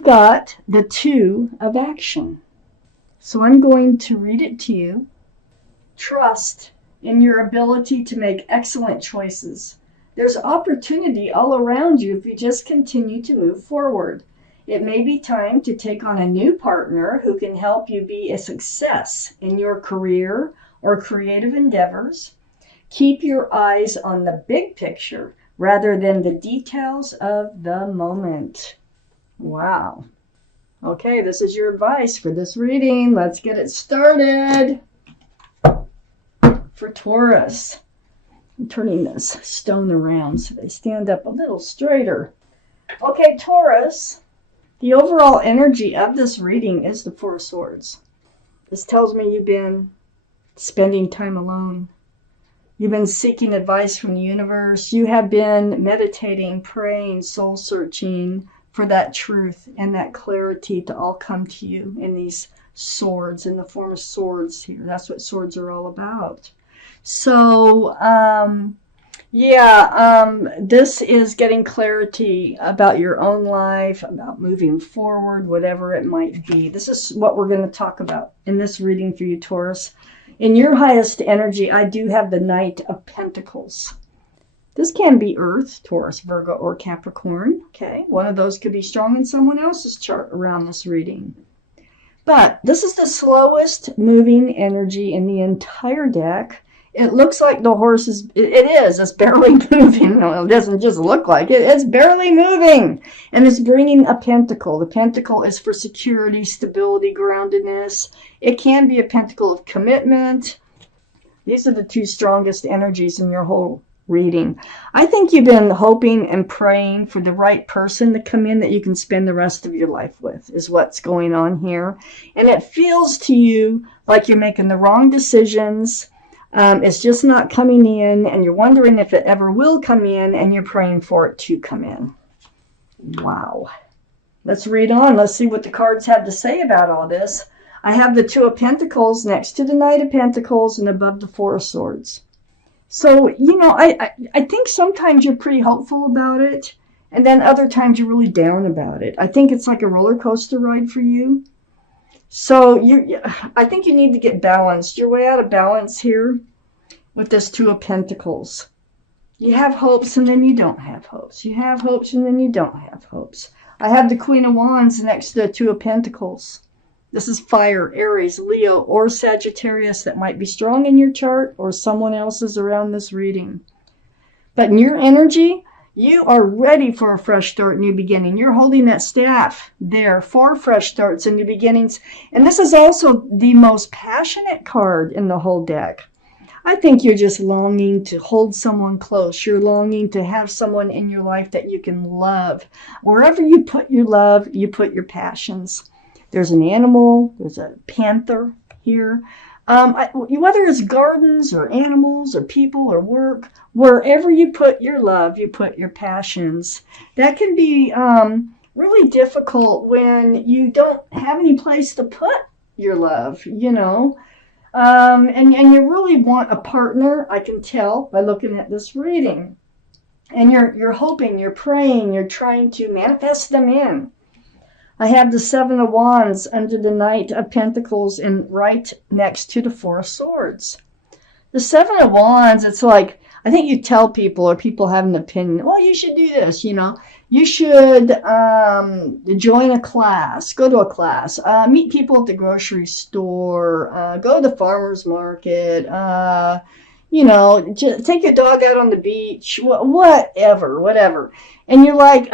you've got the 2 of action. So I'm going to read it to you. Trust in your ability to make excellent choices. There's opportunity all around you if you just continue to move forward. It may be time to take on a new partner who can help you be a success in your career or creative endeavors. Keep your eyes on the big picture rather than the details of the moment. Wow. Okay, this is your advice for this reading. Let's get it started. For Taurus, I'm turning this stone around so they stand up a little straighter. Okay, Taurus, the overall energy of this reading is the 4 of Swords. This tells me you've been spending time alone. You've been seeking advice from the universe. You have been meditating, praying, soul searching for that truth and that clarity to all come to you in these swords, in the form of swords here. That's what swords are all about. So, this is getting clarity about your own life, about moving forward, whatever it might be. This is what we're going to talk about in this reading for you, Taurus. In your highest energy, I do have the Knight of Pentacles. This can be Earth, Taurus, Virgo, or Capricorn. Okay, one of those could be strong in someone else's chart around this reading. But this is the slowest moving energy in the entire deck. It looks like the horse is, it's barely moving. No, it doesn't just look like it, it's barely moving. And it's bringing a pentacle. The pentacle is for security, stability, groundedness. It can be a pentacle of commitment. These are the 2 strongest energies in your whole reading. I think you've been hoping and praying for the right person to come in that you can spend the rest of your life with, is what's going on here. And it feels to you like you're making the wrong decisions. It's just not coming in, and you're wondering if it ever will come in, and you're praying for it to come in. Wow. Let's read on. Let's see what the cards have to say about all this. I have the 2 of Pentacles next to the Knight of Pentacles and above the 4 of Swords. So, I think sometimes you're pretty hopeful about it, and then other times you're really down about it. I think it's like a roller coaster ride for you. So I think you need to get balanced. You're way out of balance here with this 2 of Pentacles. You have hopes and then you don't have hopes. You have hopes and then you don't have hopes. I have the Queen of Wands next to the 2 of Pentacles. This is fire, Aries, Leo, or Sagittarius that might be strong in your chart or someone else's around this reading. But in your energy, you are ready for a fresh start, new beginning. You're holding that staff there for fresh starts and new beginnings. And this is also the most passionate card in the whole deck. I think you're just longing to hold someone close. You're longing to have someone in your life that you can love. Wherever you put your love, you put your passions. There's an animal. There's a panther here. Whether it's gardens or animals or people or work, wherever you put your love, you put your passions. That can be really difficult when you don't have any place to put your love, and you really want a partner, I can tell by looking at this reading. And you're hoping, you're praying, you're trying to manifest them in. I have the 7 of Wands under the Knight of Pentacles and right next to the 4 of Swords. The 7 of Wands, it's like, I think you tell people or people have an opinion, well, you should do this, You should join a class, go to a class, meet people at the grocery store, go to the farmer's market, just take your dog out on the beach, whatever. And you're like,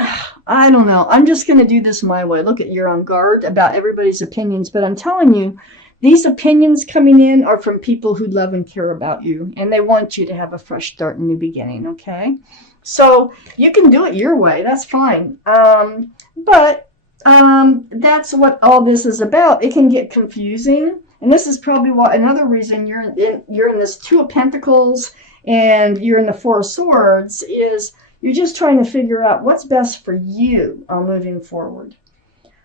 I don't know, I'm just going to do this my way. Look, you're on guard about everybody's opinions, but I'm telling you, these opinions coming in are from people who love and care about you, and they want you to have a fresh start and new beginning, okay? So you can do it your way, that's fine. But that's what all this is about. It can get confusing. And this is probably another reason you're in this 2 of Pentacles and you're in the 4 of Swords is you're just trying to figure out what's best for you on moving forward.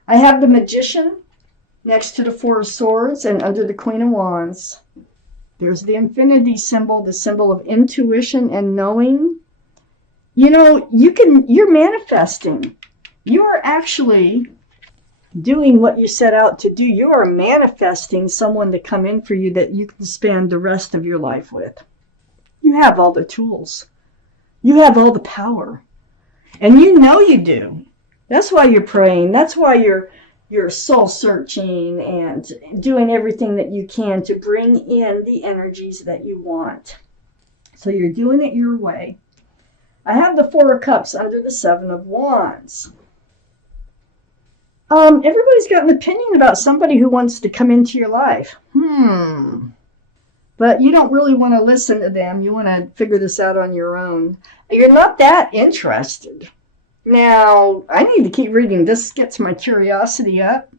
I have the Magician next to the 4 of Swords and under the Queen of Wands. There's the infinity symbol, the symbol of intuition and knowing. You're manifesting. You are actually doing what you set out to do. You are manifesting someone to come in for you that you can spend the rest of your life with. You have all the tools. You have all the power. And you know you do. That's why you're praying. That's why you're soul searching and doing everything that you can to bring in the energies that you want. So you're doing it your way. I have the Four of Cups under the Seven of Wands. Everybody's got an opinion about somebody who wants to come into your life. But you don't really want to listen to them. You want to figure this out on your own. You're not that interested. Now, I need to keep reading. This gets my curiosity up.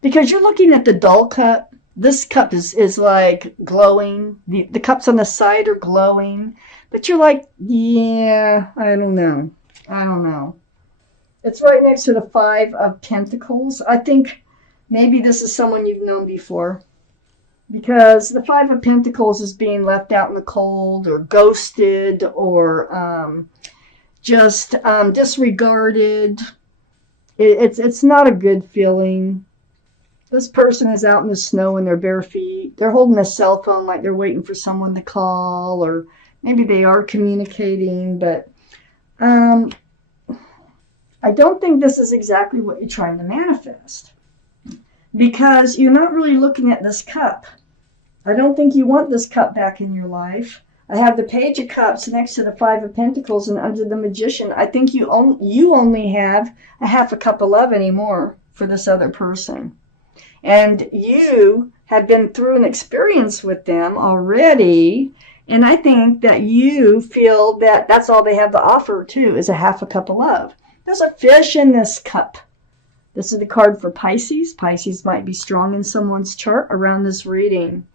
Because you're looking at the dull cup. This cup is like glowing. The cups on the side are glowing. But you're like, yeah, I don't know. It's right next to the Five of Pentacles. I think maybe this is someone you've known before. Because the Five of Pentacles is being left out in the cold or ghosted or just disregarded. It's not a good feeling. This person is out in the snow in their bare feet. They're holding a cell phone like they're waiting for someone to call, or maybe they are communicating, but I don't think this is exactly what you're trying to manifest, because you're not really looking at this cup. I don't think you want this cup back in your life. I have the Page of Cups next to the Five of Pentacles and under the Magician. I think you only have a half a cup of love anymore for this other person. And you have been through an experience with them already. And I think that you feel that that's all they have to offer too, is a half a cup of love. There's a fish in this cup. This is the card for Pisces. Pisces might be strong in someone's chart around this reading.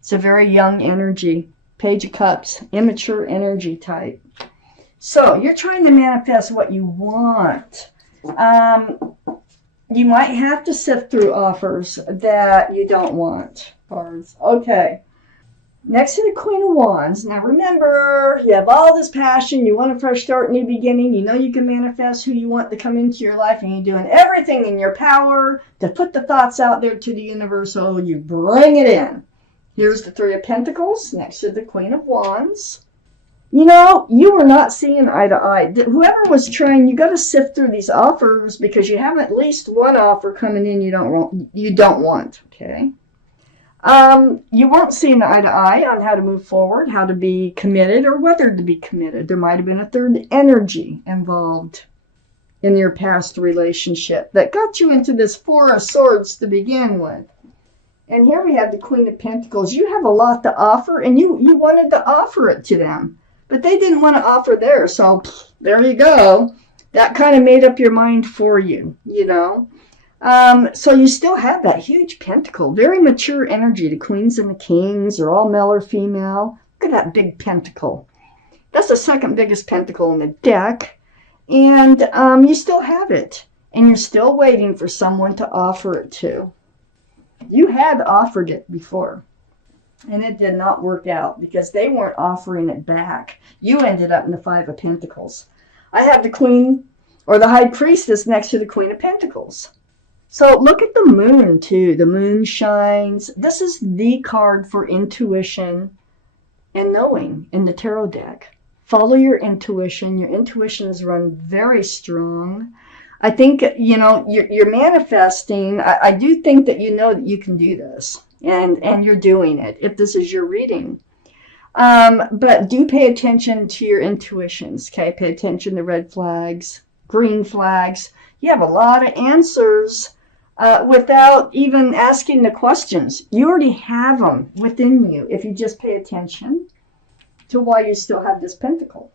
It's a very young energy. Page of Cups, immature energy type. So you're trying to manifest what you want. You might have to sift through offers that you don't want. Cards. Okay. Next to the Queen of Wands. Now remember, you have all this passion. You want a fresh start, new beginning. You know you can manifest who you want to come into your life, and you're doing everything in your power to put the thoughts out there to the universe, so you bring it in. Here's the Three of Pentacles next to the Queen of Wands. You know, you were not seeing eye to eye. Whoever was trying, you got to sift through these offers because you have at least one offer coming in you don't want. Okay. You weren't seeing eye to eye on how to move forward, how to be committed, or whether to be committed. There might have been a third energy involved in your past relationship that got you into this Four of Swords to begin with. And here we have the Queen of Pentacles. You have a lot to offer, and you wanted to offer it to them. But they didn't want to offer theirs, so there you go. That kind of made up your mind for you, you know. So you still have that huge pentacle, very mature energy. The queens and the kings are all male or female. Look at that big pentacle. That's the second biggest pentacle in the deck. And you still have it. And you're still waiting for someone to offer it to. You had offered it before. And it did not work out because they weren't offering it back. You ended up in the Five of Pentacles. I have the Queen or the High Priestess next to the Queen of Pentacles. So look at the moon too. The moon shines. This is the card for intuition and knowing in the tarot deck. Follow your intuition. Your intuition is run very strong. I think, you know, you're manifesting. I do think that you know that you can do this. And you're doing it, if this is your reading. But do pay attention to your intuitions, okay? Pay attention to red flags, green flags. You have a lot of answers without even asking the questions. You already have them within you if you just pay attention to why you still have this pentacle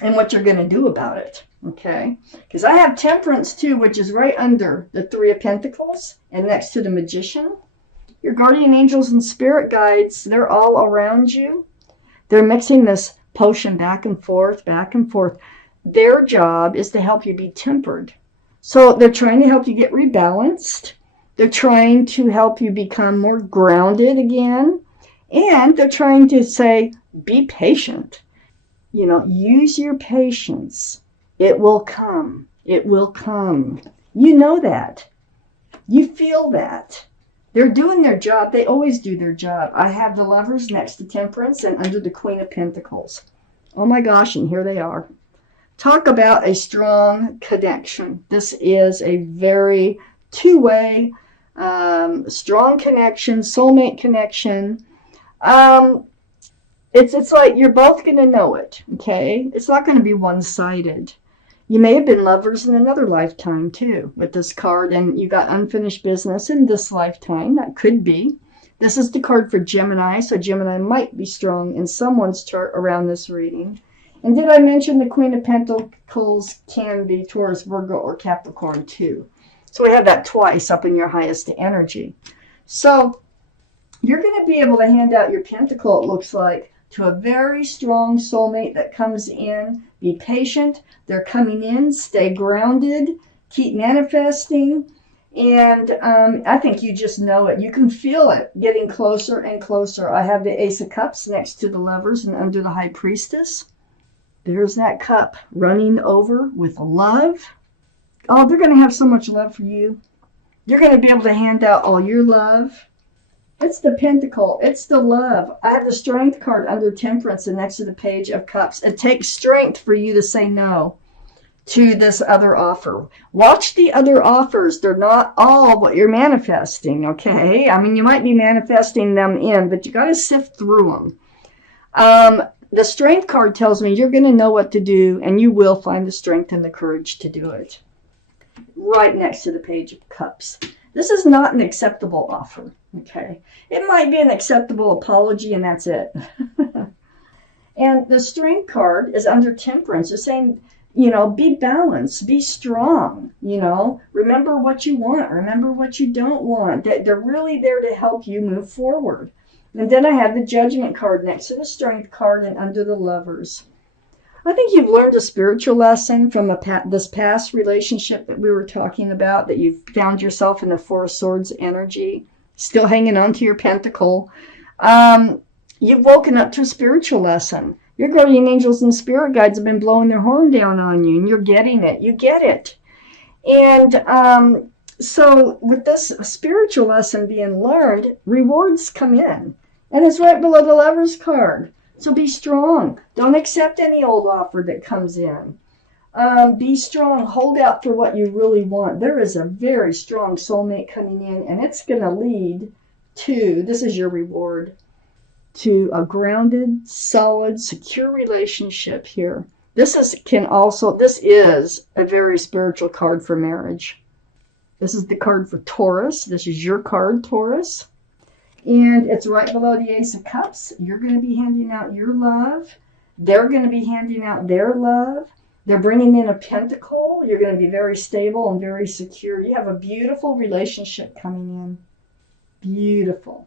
and what you're going to do about it, okay? Because I have Temperance too, which is right under the Three of Pentacles and next to the Magician. Your guardian angels and spirit guides, they're all around you. They're mixing this potion back and forth, back and forth. Their job is to help you be tempered. So they're trying to help you get rebalanced. They're trying to help you become more grounded again. And they're trying to say, be patient. You know, use your patience. It will come. It will come. You know that. You feel that. They're doing their job. They always do their job. I have the Lovers next to Temperance and under the Queen of Pentacles. Oh my gosh, and here they are. Talk about a strong connection. This is a very two-way, strong connection, soulmate connection. It's like you're both going to know it, okay? It's not going to be one-sided. You may have been lovers in another lifetime, too, with this card, and you got unfinished business in this lifetime. That could be. This is the card for Gemini, so Gemini might be strong in someone's chart around this reading. And did I mention the Queen of Pentacles can be Taurus, Virgo, or Capricorn, too? So we have that twice up in your highest energy. So you're going to be able to hand out your pentacle, it looks like, to a very strong soulmate that comes in. Be patient. They're coming in. Stay grounded. Keep manifesting. And I think you just know it. You can feel it getting closer and closer. I have the Ace of Cups next to the Lovers and under the High Priestess. There's that cup running over with love. Oh, they're going to have so much love for you. You're going to be able to hand out all your love. It's the Pentacle. It's the love. I have the Strength card under Temperance and next to the Page of Cups. It takes strength for you to say no to this other offer. Watch the other offers. They're not all what you're manifesting, okay? I mean, you might be manifesting them in, but you got to sift through them. The Strength card tells me you're going to know what to do, and you will find the strength and the courage to do it. Right next to the Page of Cups. This is not an acceptable offer, okay? It might be an acceptable apology, and that's it. And the Strength card is under Temperance. It's saying, you know, be balanced, be strong, you know. Remember what you want. Remember what you don't want. They're really there to help you move forward. And then I have the Judgment card next to the Strength card and under the Lovers. I think you've learned a spiritual lesson from this past relationship that we were talking about, that you've found yourself in the Four of Swords energy, still hanging on to your pentacle. You've woken up to a spiritual lesson. Your guardian angels and spirit guides have been blowing their horn down on you, and you're getting it. You get it. And so with this spiritual lesson being learned, rewards come in. And it's right below the Lovers card. So be strong. Don't accept any old offer that comes in. Be strong. Hold out for what you really want. There is a very strong soulmate coming in, and it's going to lead to, this is your reward, to a grounded, solid, secure relationship here. This is a very spiritual card for marriage. This is the card for Taurus. This is your card, Taurus. And it's right below the Ace of Cups. You're going to be handing out your love. They're going to be handing out their love. They're bringing in a pentacle. You're going to be very stable and very secure. You have a beautiful relationship coming in. Beautiful.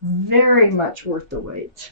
Very much worth the wait.